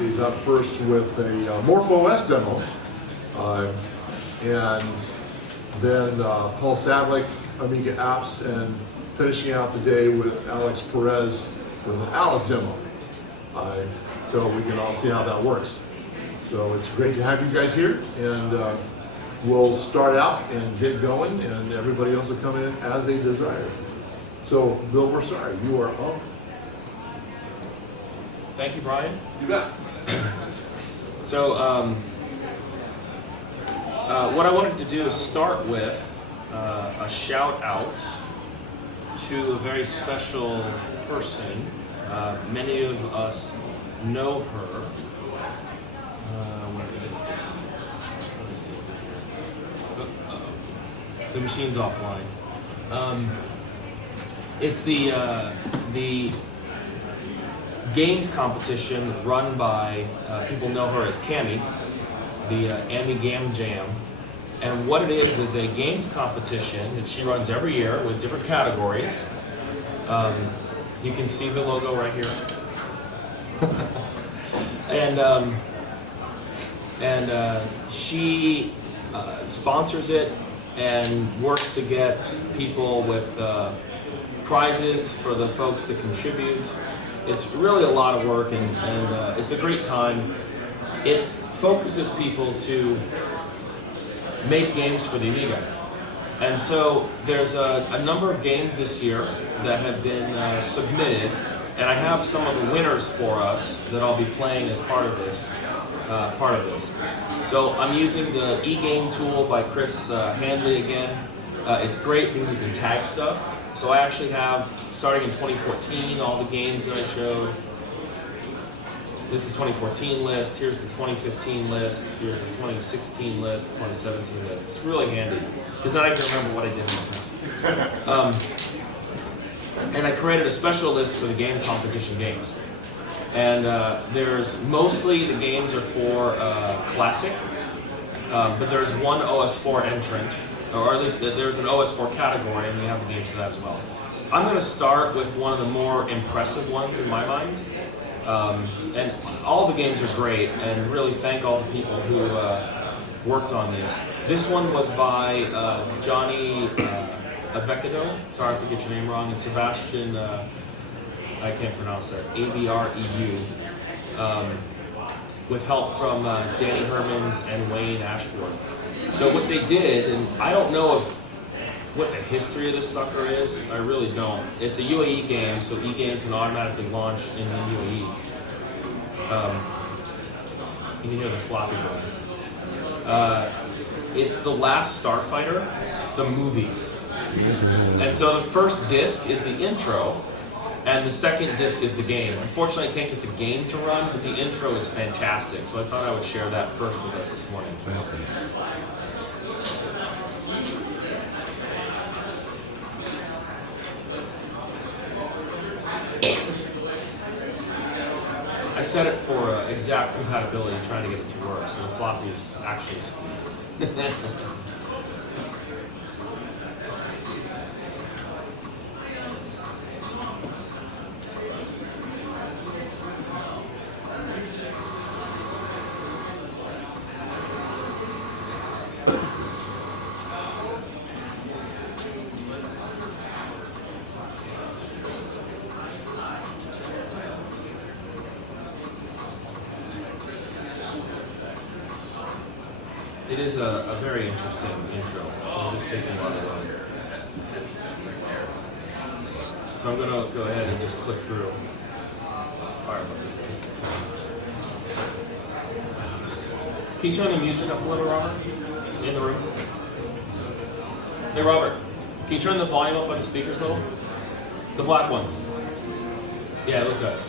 is up first with a MorphOS demo. And then Paul Sadlick, Amiga Apps, and finishing out the day with Alex Perez with an Alice demo. So we can all see how that works. So it's great to have you guys here, and we'll start out and get going, and everybody else will come in as they desire. So, Bill Bosari, you are up. Thank you, Brian. You bet. So, what I wanted to do is start with a shout out to a very special person. Many of us know her. The machine's offline. It's the games competition run by, people know her as Cami, the Amiga Jam. And what it is a games competition that she runs every year with different categories. You can see the logo right here. and she sponsors it and works to get people with prizes for the folks that contribute. It's really a lot of work, and it's a great time. It focuses people to make games for the Amiga. And so there's a number of games this year that have been submitted, and I have some of the winners for us that I'll be playing as part of this. So I'm using the eGame tool by Chris Handley again. It's great because you can tag stuff. So I actually have, starting in 2014, all the games that I showed. This is the 2014 list, here's the 2015 list, here's the 2016 list, 2017 list. It's really handy, because then I can remember what I did. And I created a special list for the game competition games. And there's mostly the games are for classic, but there's one OS4 entrant, or at least there's an OS4 category, and we have the games for that as well. I'm going to start with one of the more impressive ones in my mind. And all the games are great, and really thank all the people who worked on this. This one was by Johnny Aveccado, sorry if I get your name wrong, and Sebastian, I can't pronounce that, Abreu, with help from Danny Hermans and Wayne Ashford. So what they did, and I don't know what the history of this sucker is, I really don't. It's a UAE game, so eGame can automatically launch in the UAE. You can hear the floppy version. It's The Last Starfighter, the movie. And so the first disc is the intro, and the second disc is the game. Unfortunately, I can't get the game to run, but the intro is fantastic, so I thought I would share that first with us this morning. I set it for exact compatibility, trying to get it to work, so the floppy is actually speed. It is a very interesting intro, so I'm just taking a lot of time. So I'm going to go ahead and just click through. Fire button. Can you turn the music up a little, Robert? In the room? Hey, Robert, can you turn the volume up on the speakers a little? The black ones. Yeah, those guys.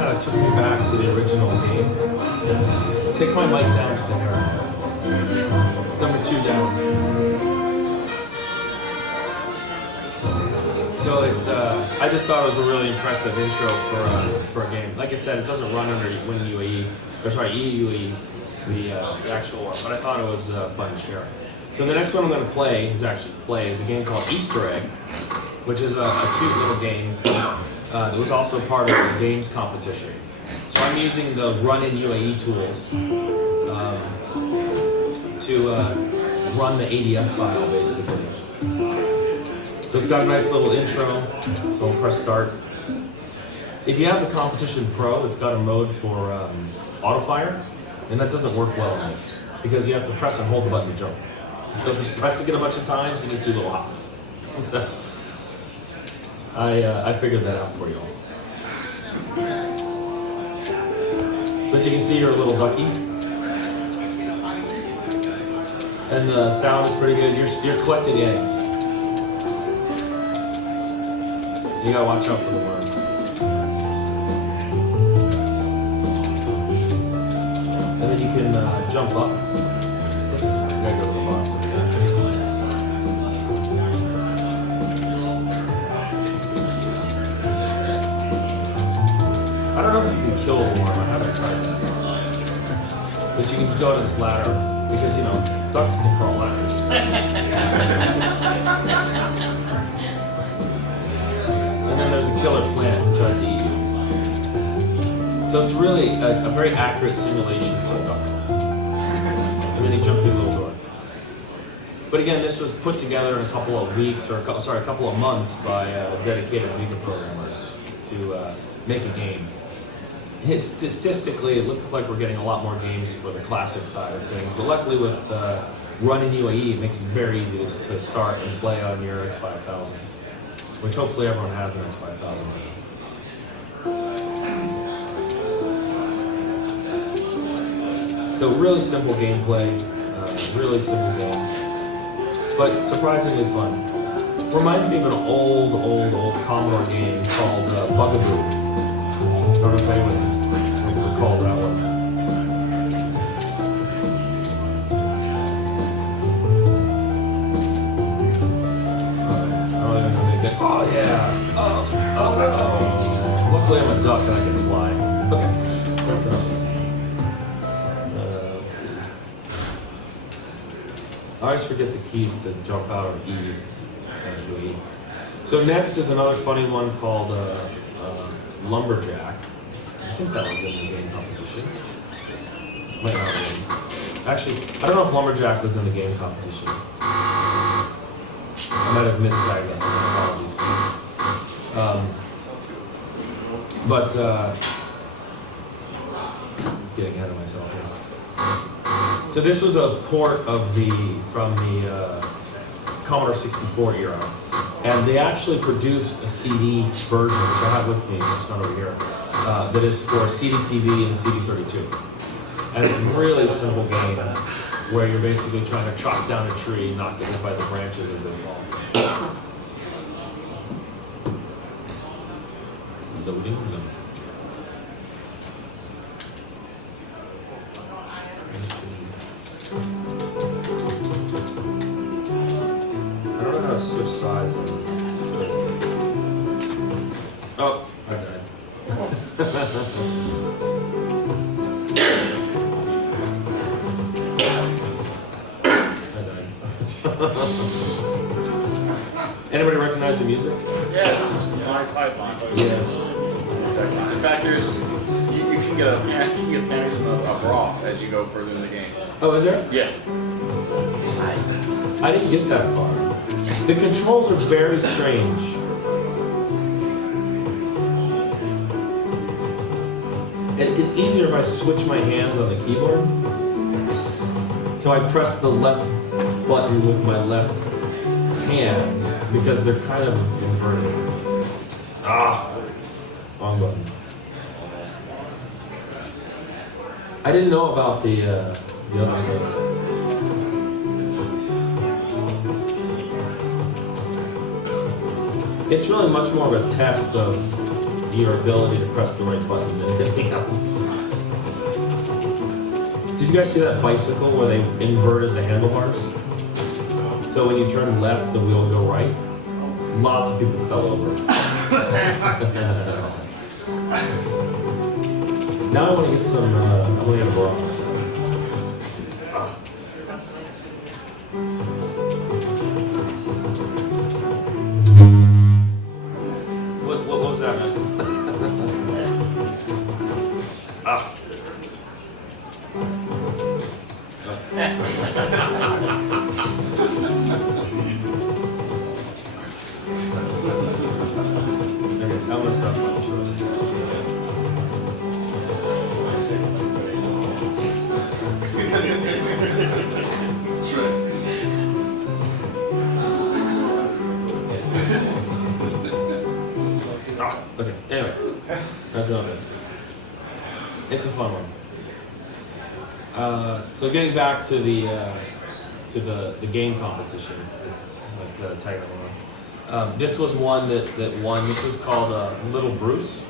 kind of took me back to the original game. Take my mic down just a hair. Number 2 down. So I just thought it was a really impressive intro for a game. Like I said, it doesn't run under WinUAE, or sorry, EUE, the actual one, but I thought it was fun to share. So the next one I'm going to play is a game called Easter Egg, which is a cute little game that was also part of the games competition. So I'm using the run-in UAE tools to run the ADF file, basically. So it's got a nice little intro, so I'll press start. If you have the Competition Pro, it's got a mode for auto fire, and that doesn't work well in this, because you have to press and hold the button to jump. So if it's pressing it a bunch of times, you just do little hops. So I figured that out for you all. But you can see you're a little ducky. And the sound is pretty good. You're collecting eggs. You gotta watch out for the worm. And then you can jump up. Oops, I gotta go to the box over here. I don't know if you can kill the worm. I haven't tried that. But you can go to this ladder because, you know, ducks can crawl ladders. And then there's a killer plant who tries to eat you. So it's really a very accurate simulation for a duck. And then you jump through the little door. But again, this was put together in a couple of weeks, or a couple of months by dedicated Amiga programmers to make a game. Statistically, it looks like we're getting a lot more games for the classic side of things, but luckily with running UAE, it makes it very easy to start and play on your X5000, which hopefully everyone has an X5000. So really simple gameplay, really simple game, but surprisingly fun. Reminds me of an old Commodore game called Bugaboo. I don't know if anyone recalls that one. I don't even know if they get. Oh yeah! Oh. Luckily I'm a duck and I can fly. Okay, that's enough. Let's see. I always forget the keys to jump out of E and UE. So next is another funny one called Lumberjack. I think that was in the game competition. Might not have been. Actually, I don't know if Lumberjack was in the game competition. I might have mistagged that. My apologies. Getting ahead of myself here. So this was a port of from the Commodore 64 era, and they actually produced a CD version, which I have with me. It's just not over here. That is for CD-TV and CD32. And it's a really simple game where you're basically trying to chop down a tree, not get hit by the branches as they fall. Loading them. I don't know how to switch sides on the joystick. Oh, I died. Anybody recognize the music? Yes, Monty Python. Yes. In fact, you can get panties in a bra as you go further in the game. Oh, is there? Yeah. I didn't get that far. The controls are very strange. It's easier if I switch my hands on the keyboard. So I press the left button with my left hand because they're kind of inverted. Wrong button. I didn't know about the other stuff. It's really much more of a test of your ability to press the right button than anything else. Did you guys see that bicycle where they inverted the handlebars? So when you turn left, the wheel will go right. Lots of people fell over. Now I want to get some, I want to get a bra. What was that, man? Ah. Okay, I'm gonna stop. Okay, anyway, that's enough of it. It's a fun one. So getting back to the game competition, that's title one. This was one that won. This is called Little Bruce.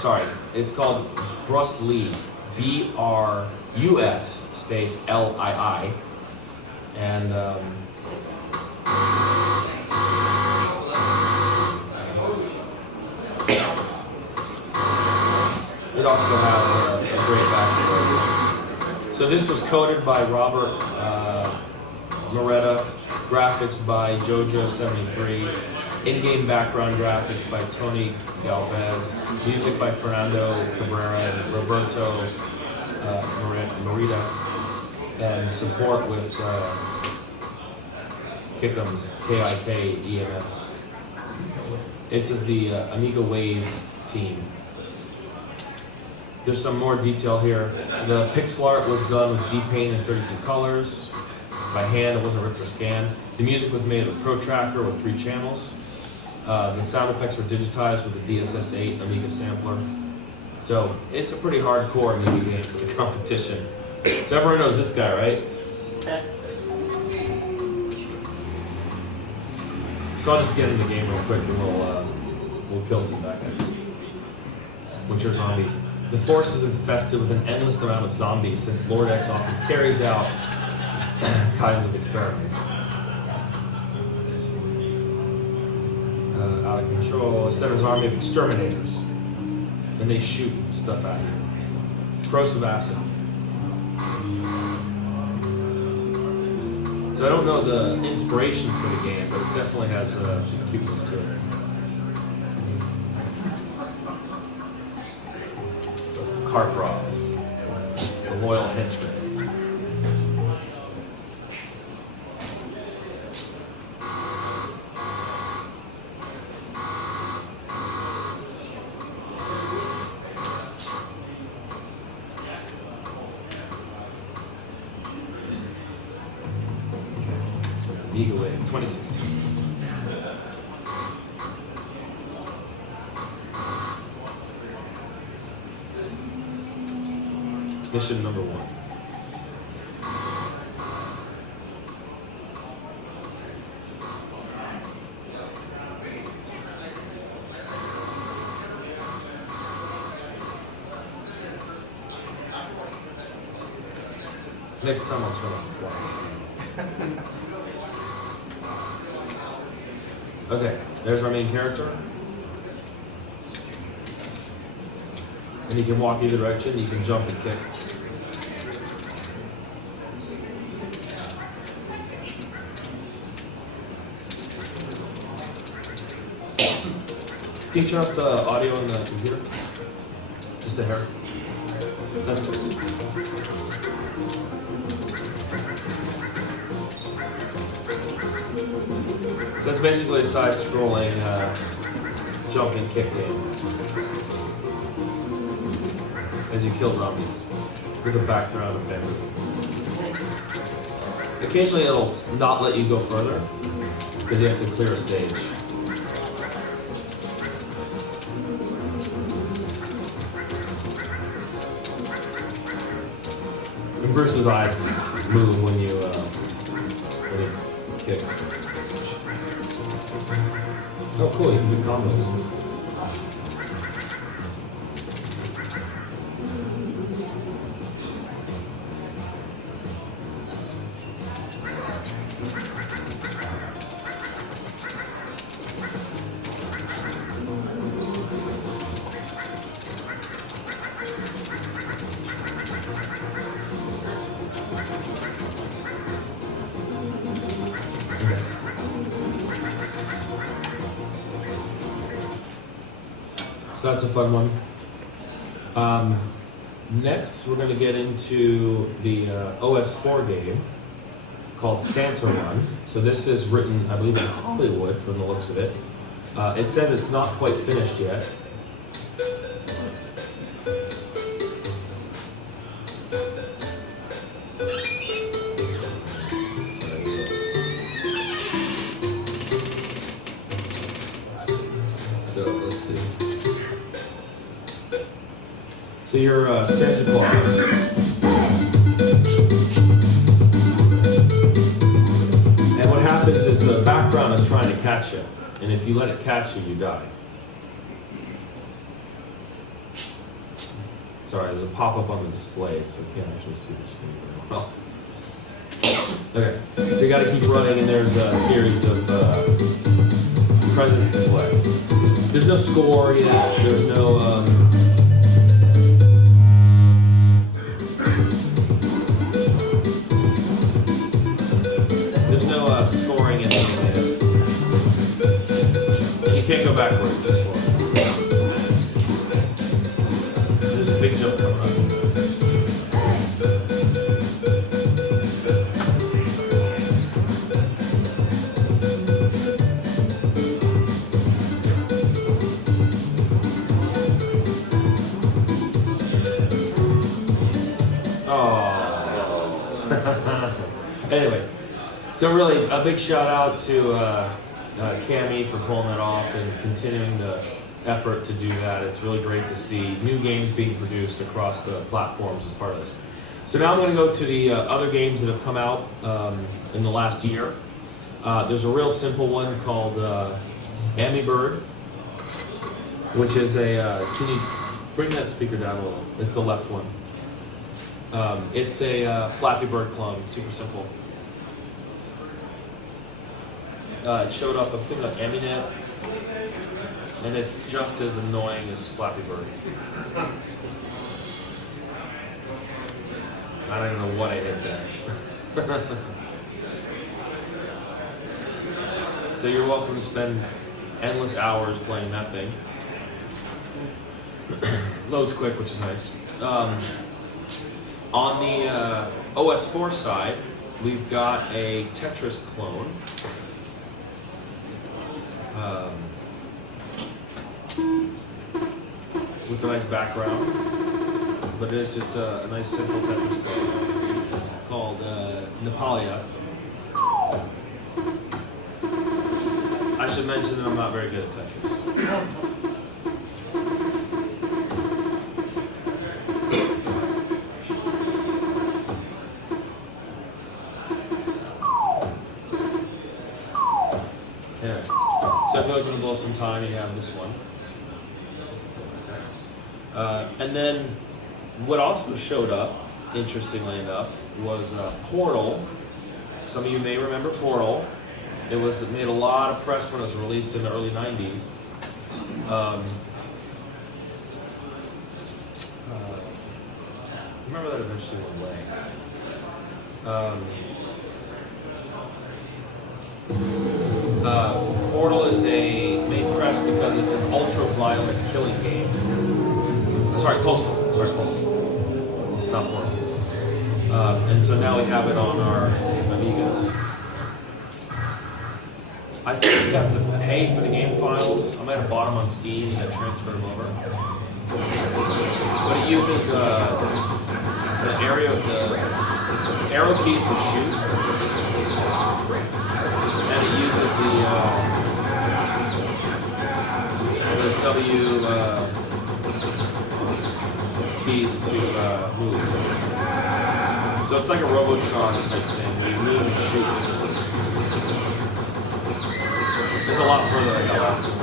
Sorry, it's called Bruce Lee, B-R-U-S space L-I-I, and it also has a great backstory. So this was coded by Robert Moretta, graphics by Jojo73, in-game background graphics by Tony Galvez, music by Fernando Cabrera and Roberto Morita, and support with Kick'ems, K-I-K-E-M-S. This is the Amiga Wave team. There's some more detail here. The pixel art was done with deep paint in 32 colors. By hand, it wasn't ripped or scanned. The music was made with Pro Tracker with 3 channels. The sound effects were digitized with the DSS-8 Amiga sampler. So it's a pretty hardcore Amiga game for the competition. So everyone knows this guy, right? So I'll just get in the game real quick and we'll kill some bad guys. Which are zombies. The forest is infested with an endless amount of zombies since Lord X often carries out kinds of experiments. Out of control, the center's army of exterminators. And they shoot stuff at you. Corrosive acid. So I don't know the inspiration for the game, but it definitely has some cuteness to it. Karprov, the loyal henchman. Amiga Wave, 2016. Mission number 1. Next time I'll turn off the flies. Okay, there's our main character. And you can walk either direction, you can jump and kick. Can you turn up the audio on the computer? Just a hair. That's cool. So that's basically a side-scrolling jump and kick game. As you kill zombies with a background of bamboo. Occasionally it'll not let you go further because you have to clear a stage. And Bruce's eyes move when he kicks. Oh, cool, you can do combos. So that's a fun one. Next, we're going to get into the OS4 game called Santa Run. So this is written, I believe, in Hollywood from the looks of it. It says it's not quite finished yet. So let's see. So you're Santa Claus. And what happens is the background is trying to catch you. And if you let it catch you, you die. Sorry, there's a pop-up on the display, so you can't actually see the screen very well. Okay, so you gotta keep running, and there's a series of presents to collect. There's no score yet, there's no, scoring in the game yet. You can't go backward, just forward. There's a big jump coming up. Anyway, so really a big shout out to Cammy for pulling that off and continuing the effort to do that. It's really great to see new games being produced across the platforms as part of this. So now I'm going to go to the other games that have come out in the last year. There's a real simple one called Amiwest, which is a, can you bring that speaker down a little? It's the left one. It's a Flappy Bird clone, super simple. It showed up, I think, on Aminet, and it's just as annoying as Flappy Bird. I don't even know what I hit there. So you're welcome to spend endless hours playing that thing. Loads quick, which is nice. On the OS4 side, we've got a Tetris clone. With a nice background, but it is just a nice simple Tetris clone called Nepalia. I should mention that I'm not very good at Tetris. Yeah. So if you're looking to blow some time, you have this one. And then what also showed up, interestingly enough, was Portal. Some of you may remember Portal. It made a lot of press when it was released in the early 90s. Remember that eventually went away. Portal is made press because it's an ultra-violent killing game. Sorry, Postal. Not Portal. And so now we have it on our Amigas. I think you have to pay for the game files. I might have bought them on Steam and transferred them over. But it uses the arrow keys to shoot, and it uses the W keys to move. So it's like a Robotron type thing where you move and shoot. It's a lot further than I got last time.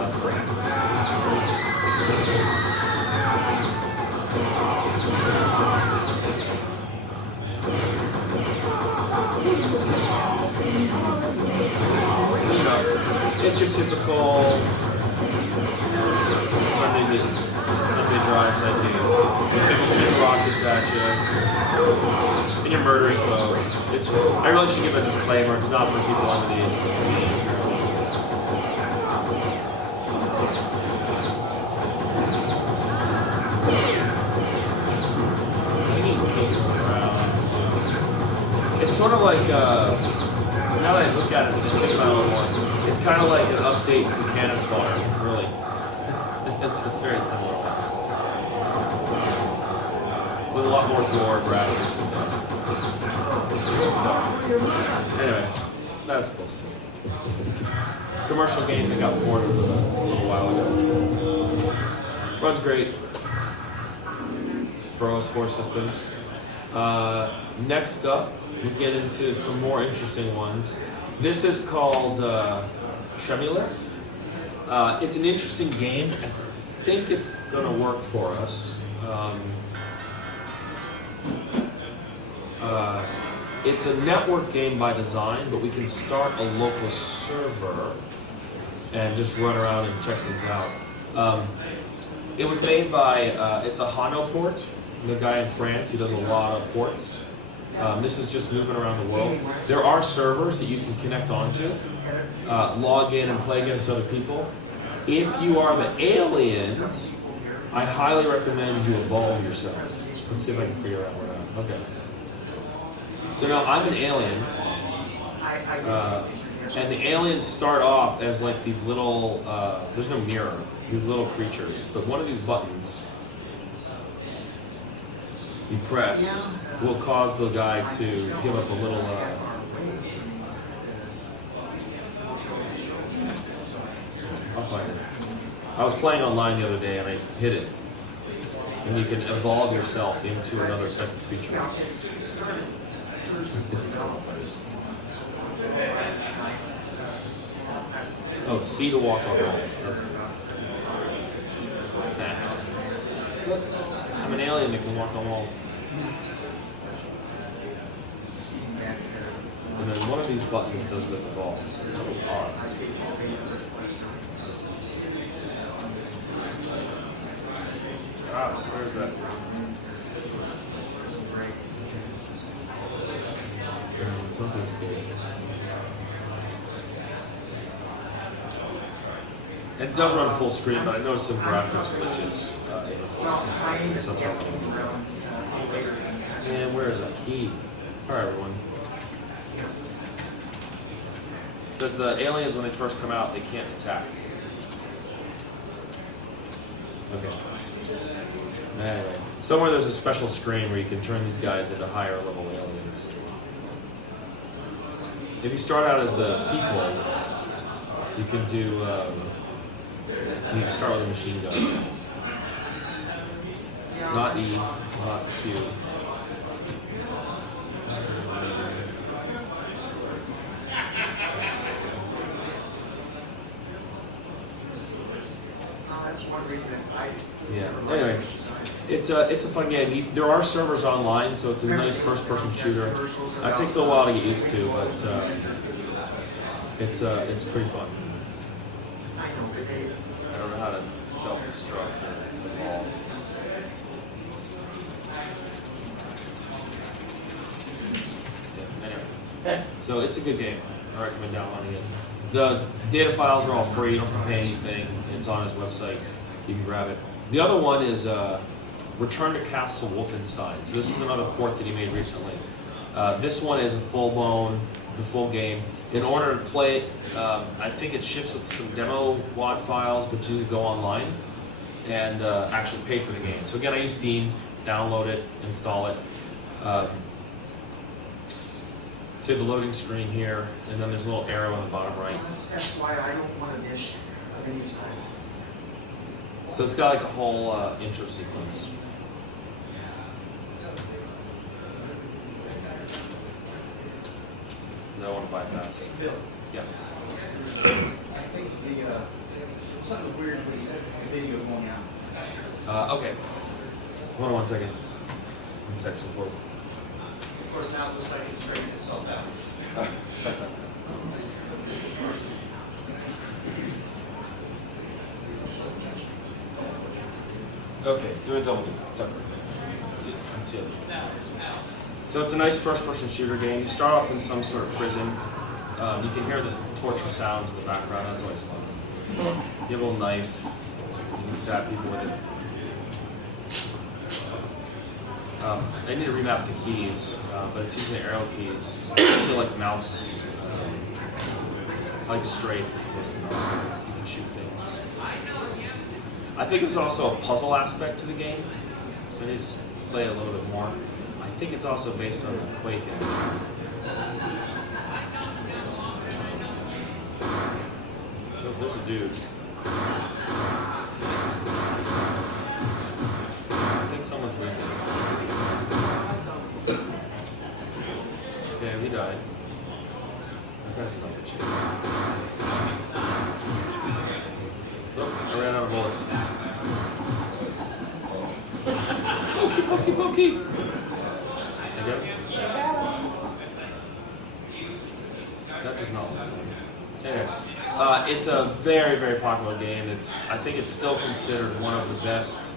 You know, it's your typical Sunday drive type game. People shooting rockets at you, and you're murdering folks. I really should give a disclaimer. It's not for people under the age of 16. It's sort of like, now that I look at it, it's kind of like an update to Cannon Fodder, really. It's very similar. With a lot more gore, graphics, and stuff. So, anyway, that's close to it. Commercial game that got ported a little while ago. Runs great for OS4 systems. Next up, we get into some more interesting ones. This is called Tremulous. It's an interesting game. I think it's going to work for us. It's a network game by design, but we can start a local server and just run around and check things out. It was made by, it's a Hano port, the guy in France who does a lot of ports. This is just moving around the world. There are servers that you can connect onto, log in and play against other people. If you are the aliens, I highly recommend you evolve yourself. Let's see if I can figure out where I am. Okay. So now I'm an alien, and the aliens start off as like these little, there's no mirror, these little creatures, but one of these buttons you press will cause the guy to give up a little, I'll find it. I was playing online the other day and I hit it. And you can evolve yourself into another type of creature. Oh, C to walk on walls. That's good. Look, I'm an alien that can walk on walls. And then one of these buttons does the evolves. Those are. Ah, where's that? Something's scary. It does run full screen, but I noticed some graphics glitches in the full screen. So that's what I'm doing. And where is that key? Alright, everyone. Because the aliens, when they first come out, they can't attack. Okay. Anyway, somewhere there's a special screen where you can turn these guys into higher level aliens. If you start out as the people, you can do, you can start with a machine gun. It's not E, it's not Q. Yeah. Anyway, it's a fun game. There are servers online, so it's a nice first-person shooter. It takes a while to get used to, but it's pretty fun. I don't know how to self-destruct or evolve. Yeah, anyway, so it's a good game. I recommend downloading it. The data files are all free. You don't have to pay anything. It's on his website. You can grab it. The other one is Return to Castle Wolfenstein. So this is another port that he made recently. This one is a full-blown, the full game. In order to play it, I think it ships with some demo WAD files, but you need to go online and actually pay for the game. So again, I use Steam, download it, install it. See the loading screen here, and then there's a little arrow on the bottom right. That's why I don't want a dish of any time. So it's got like a whole intro sequence. That I want to bypass. Bill. Yeah. think it's something weird with the video going out. Okay. Hold on 1 second. Tech support. Of course, now it looks like it's straightened itself out. Okay, doing double jump. Sorry. Let's see how this goes. So it's a nice first-person shooter game. You start off in some sort of prison. You can hear the torture sounds in the background. That's always fun. You have a little knife. You can stab people with it. I need to remap the keys, but it's using the arrow keys. Actually, like mouse, like strafe as opposed to mouse. You can shoot things. I think there's also a puzzle aspect to the game, so I need to play a little bit more. I think it's also based on the Quake engine. Oh, there's a dude. I think someone's losing. Okay, we died. That guy's not good shit. Oh, I ran out of bullets. Pokey, pokey, pokey! I guess. That does not look fun. Anyway, it's a very, very popular game. I think it's still considered one of the best.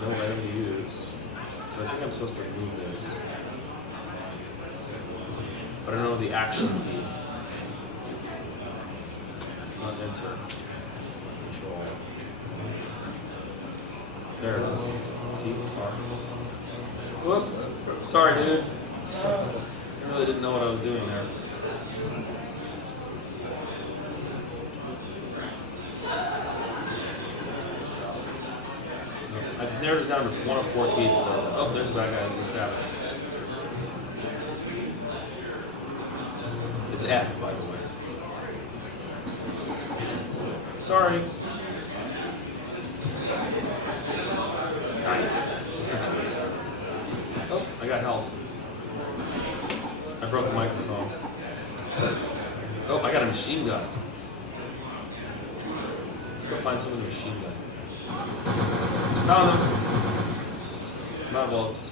No item to use. So I think I'm supposed to remove this. But I don't know the action key. It's not enter. It's not control. There it is. T R. Whoops. Sorry, dude. I really didn't know what I was doing there. I've narrowed it down to one of 4 keys that does it. Oh, there's a bad guy. Let's go stab him. It's F, by the way. Sorry. Nice. Oh, I got health. I broke the microphone. Oh, I got a machine gun. Let's go find someone with a machine gun. Found them. My bullets.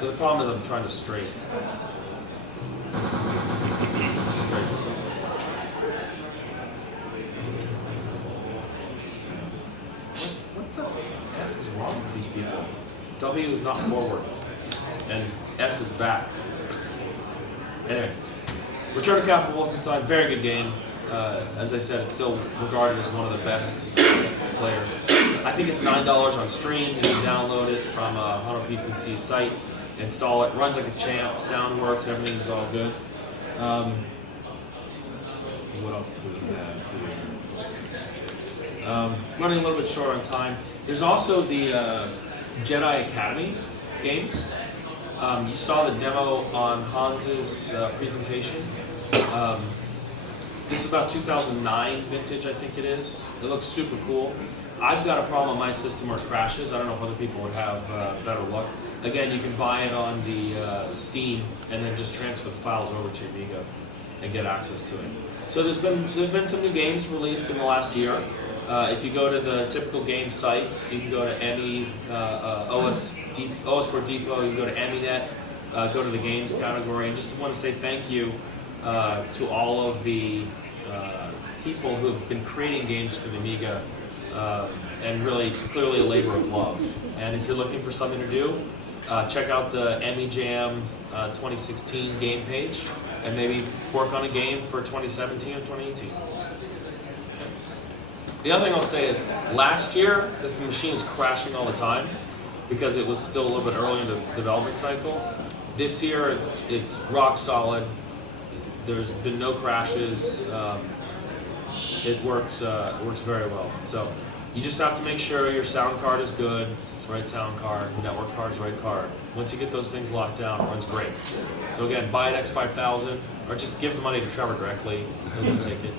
So the problem is I'm trying to strafe. Strafe. What the F is wrong with these people? W is not forward, and S is back. Anyway, Return to Castle Wolfenstein, very good game. As I said, it's still regarded as one of the best players. I think it's $9 on Steam. You can download it from 100ppc site, install it, runs like a champ, sound works, everything's all good. What else do we have here? Running a little bit short on time. There's also the Jedi Academy games. You saw the demo on Hans's presentation. This is about 2009 vintage, I think it is. It looks super cool. I've got a problem on my system where it crashes. I don't know if other people would have better luck. Again, you can buy it on the Steam and then just transfer the files over to your Amiga and get access to it. So there's been some new games released in the last year. If you go to the typical game sites, you can go to OS4 Depot, you can go to Aminet, go to the games category, and just want to say thank you to all of the people who have been creating games for the Amiga, and really it's clearly a labor of love. And if you're looking for something to do, check out the AmiJam 2016 game page, and maybe work on a game for 2017 or 2018. The other thing I'll say is, last year the machine was crashing all the time because it was still a little bit early in the development cycle. This year it's rock solid. There's been no crashes. It works very well. So you just have to make sure your sound card is good. It's the right sound card. Network card is the right card. Once you get those things locked down, it runs great. So again, buy an X5000 or just give the money to Trevor directly. He'll just take it.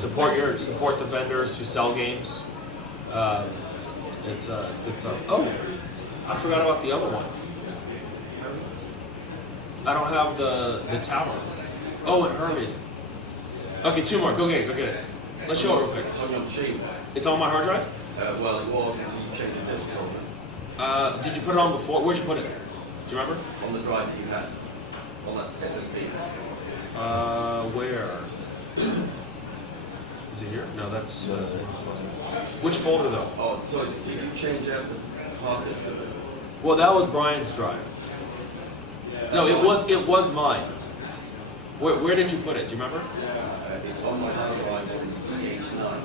support the vendors who sell games. It's good stuff. Oh, I forgot about the other one. I don't have the tower. Oh, and Hermes. Okay, 2 more. Go get it. Let's show it real quick. It's on your machine. It's on my hard drive? Well, it was until you changed the disk Did you put it on before? Where'd you put it? Do you remember? on the drive that you had. On that SSD. Where? Is it here? No, that's. Which folder though? Oh, so did you change out the hard disk of it? Well, that was Brian's drive. No, it was mine. Where did you put it? Do you remember? It's on my hard drive on DH9.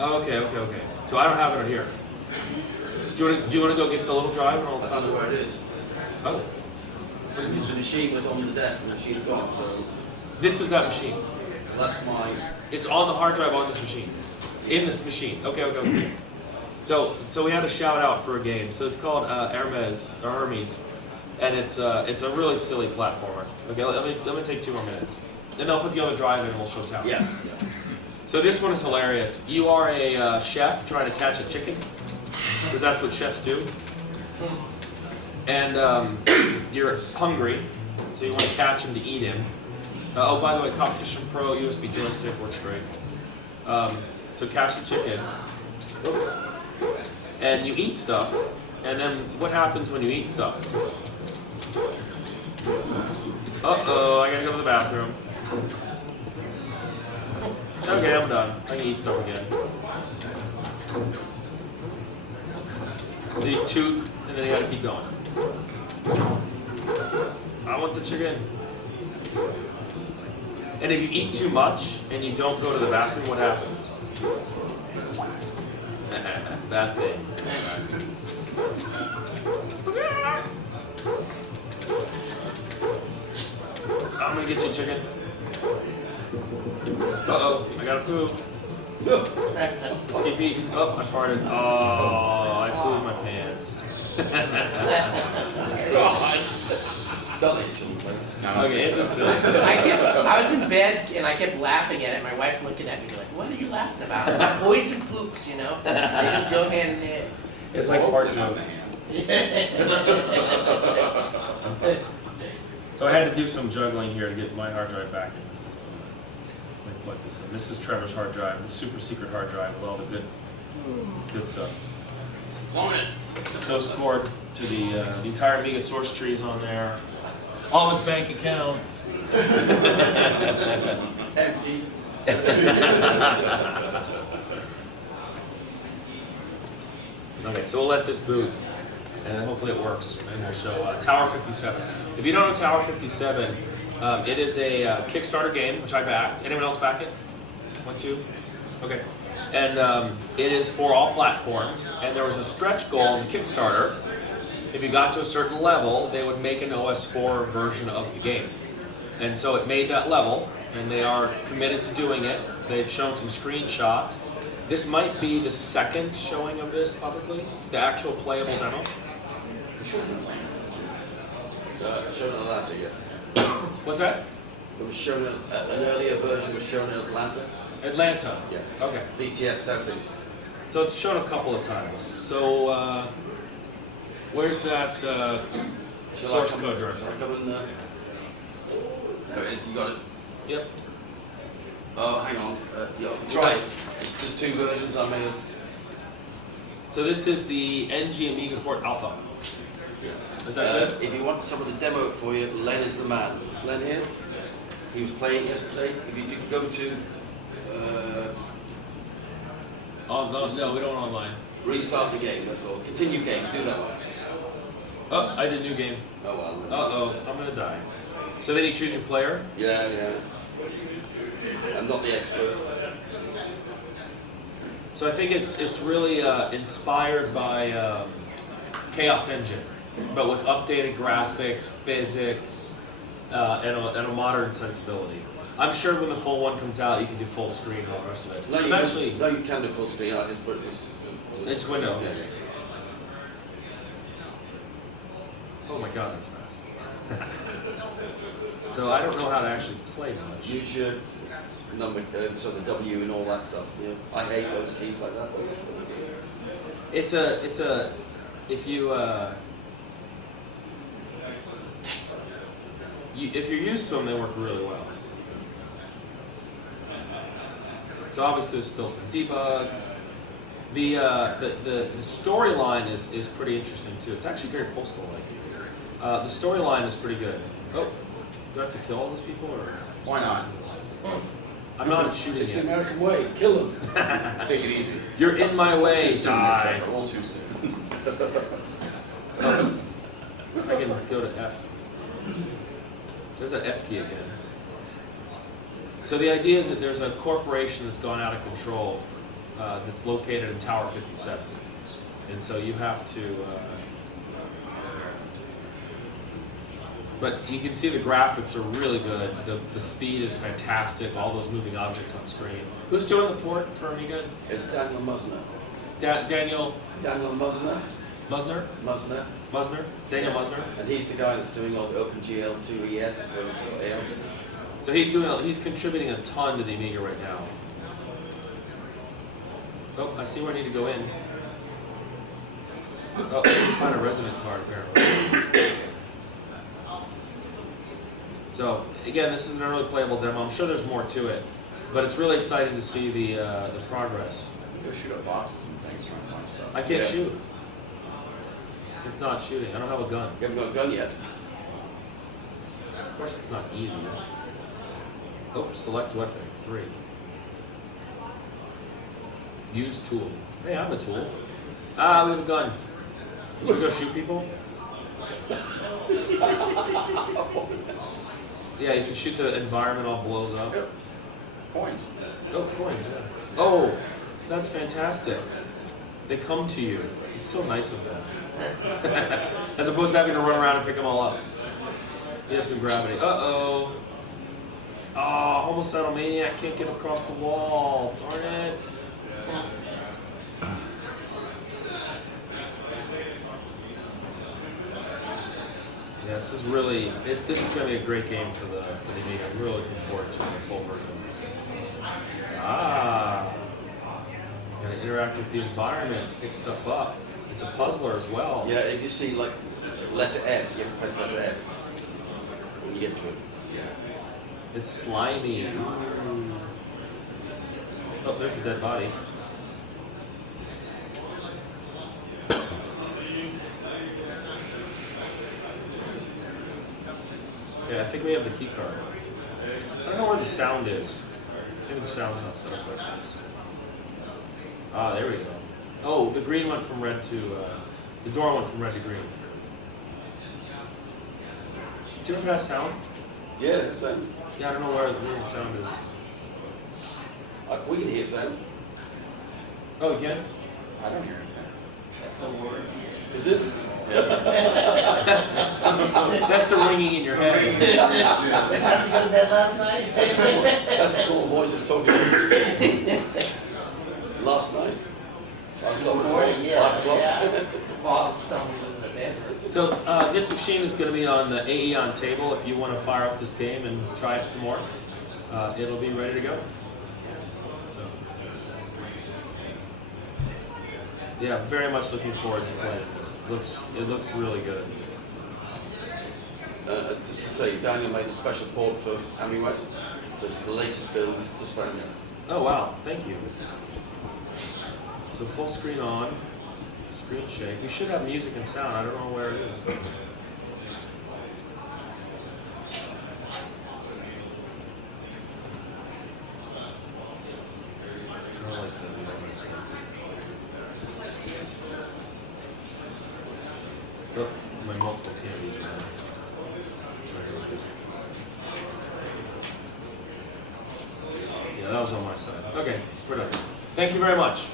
Oh, okay. So I don't have it here. Do you want to go get the little drive and I don't know where it is. Oh, The machine was on the desk and the machine's gone, so this is that machine. that's my. It's on the hard drive on this machine. In this machine. Okay. So we had a shout out for a game. So it's called Hermes, and it's a really silly platformer. Okay, let me take 2 more minutes, and I'll put the other drive in and we'll show tower. Yeah. So this one is hilarious. You are a chef trying to catch a chicken, because that's what chefs do. And you're hungry, so you want to catch him to eat him. Oh, by the way, Competition Pro USB joystick works great. So catch the chicken, and you eat stuff. And then what happens when you eat stuff? Uh-oh, I gotta go to the bathroom. Okay, I'm done. I can eat stuff again. So you toot, and then you gotta keep going. I want the chicken. And if you eat too much and you don't go to the bathroom, what happens? Bad things. I'm gonna get you chicken. Uh-oh, I gotta poop. Let's keep eating. Oh, I farted. Oh, I pooed my pants. Okay, it's a silly. I was in bed and I kept laughing at it. My wife looking at me like, "What are you laughing about?" It's like boys and poops, you know. They just go hand in hand. It's like fart jokes. So I had to do some juggling here to get my hard drive back in the system. Let me plug this in. This is Trevor's hard drive, the super secret hard drive with all the good stuff. So scored to the entire Amiga source trees on there. All his bank accounts. Empty. Okay, so we'll let this boot, and hopefully it works, and we'll show Tower 57. If you don't know Tower 57, it is a Kickstarter game, which I backed. Anyone else back it? 1, 2? Okay. And it is for all platforms, and there was a stretch goal in the Kickstarter. If you got to a certain level, they would make an OS4 version of the game. And so it made that level, and they are committed to doing it. They've shown some screenshots. This might be the second showing of this publicly, the actual playable demo. Shown in Atlanta, yeah. What's that? It was shown, an earlier version was shown in Atlanta. Atlanta. Yeah. Okay. VCF Southeast. So it's shown a couple of times. So where's that source code directory? Shall I come in there? There it is, you got it. Yep. Oh, hang on. Try it. There's 2 versions I may have. So this is the NG Amiga port alpha. Yeah. Is that good? If you want someone to demo it for you, Len is the man. Is Len here? He was playing yesterday. If you did go to Oh, no, we don't want online. restart the game, that's all. Continue game, do that one. Oh, I did new game. Oh well. Uh-oh, I'm gonna die. So then you choose your player. Yeah. I'm not the expert. So I think it's really inspired by Chaos Engine, but with updated graphics, physics, and a modern sensibility. I'm sure when the full one comes out, you can do full screen and all the rest of it. No, you Actually, can do full screen. I just put it just it's window. Yeah. Oh my god, that's fast. So I don't know how to actually play much. Use your number, so the W and all that stuff. Yeah. I hate those keys like that. But that's what I do. If if you're used to them, they work really well. So obviously there's still some debug. The storyline is pretty interesting too. It's actually very Postal-like. The storyline is pretty good. Oh, do I have to kill all those people or? Why not? I'm not shooting It's the yet. American way. Kill them. Take it easy. You're in my way. Too soon, Die. a little too soon. I can go to F. There's an F key again. So the idea is that there's a corporation that's gone out of control that's located in Tower 57. And so you have to... but you can see the graphics are really good. The speed is fantastic. All those moving objects on screen. Who's doing the port for Amiga? It's Daniel Musner. Daniel Musner. Musner? Musner. Musner? Daniel Musner? And he's the guy that's doing all the OpenGL2ES for AL. So he's contributing a ton to the Amiga right now. Oh, I see where I need to go in. Oh, I need to find a resonant card apparently. So again, this is an early playable demo. I'm sure there's more to it, but it's really exciting to see the progress. Go shoot up boxes and things, trying to find stuff. I can't shoot. It's not shooting. I don't have a gun. You haven't got a gun yet. Of course, it's not easy. Oh, select weapon 3. Use tool. Hey, I'm a tool. Ah, we have a gun. Should we go shoot people? Yeah, you can shoot the environment all blows up. Yep. Coins. Oh, coins, yeah. Oh, that's fantastic. They come to you. It's so nice of them. As opposed to having to run around and pick them all up. You have some gravity. Uh-oh. Oh, homicidal maniac can't get across the wall. Darn it. Yeah, this is really, this is going to be a great game for the Amiga. I'm really looking forward to the full version. Ah, you got to interact with the environment, pick stuff up. It's a puzzler as well. Yeah, if you see like letter F, you have to press letter F when you get to it. Yeah. It's slimy. Oh, there's a dead body. Yeah, I think we have the key card. I don't know where the sound is. Maybe the sound's not set up right for this. Ah, there we go. Oh, the green went from red to, the door went from red to green. Do you know if it has sound? Yeah, it's Yeah, I don't know where the sound is. we can hear sound. Oh, you can? I don't hear anything. That's the word. Is it? That's the ringing in your head. Did you have to go to bed last night? That's small voices talking to me. Last night? 5 o'clock this morning? 5 o'clock? Fall stumbled in the bed. So this machine is going to be on the AEON table if you want to fire up this game and try it some more. It'll be ready to go. So, yeah, very much looking forward to playing this. It looks really good. Just to say, Daniel made a special port for Amiwest. So it's the latest build, just for Amiwest. Oh wow, thank you. So full screen on, screen shake. You should have music and sound. I don't know where it is. I don't like the oh, my multiple candies are on. That's okay. Yeah, that was on my side. Okay, we're done. Thank you very much.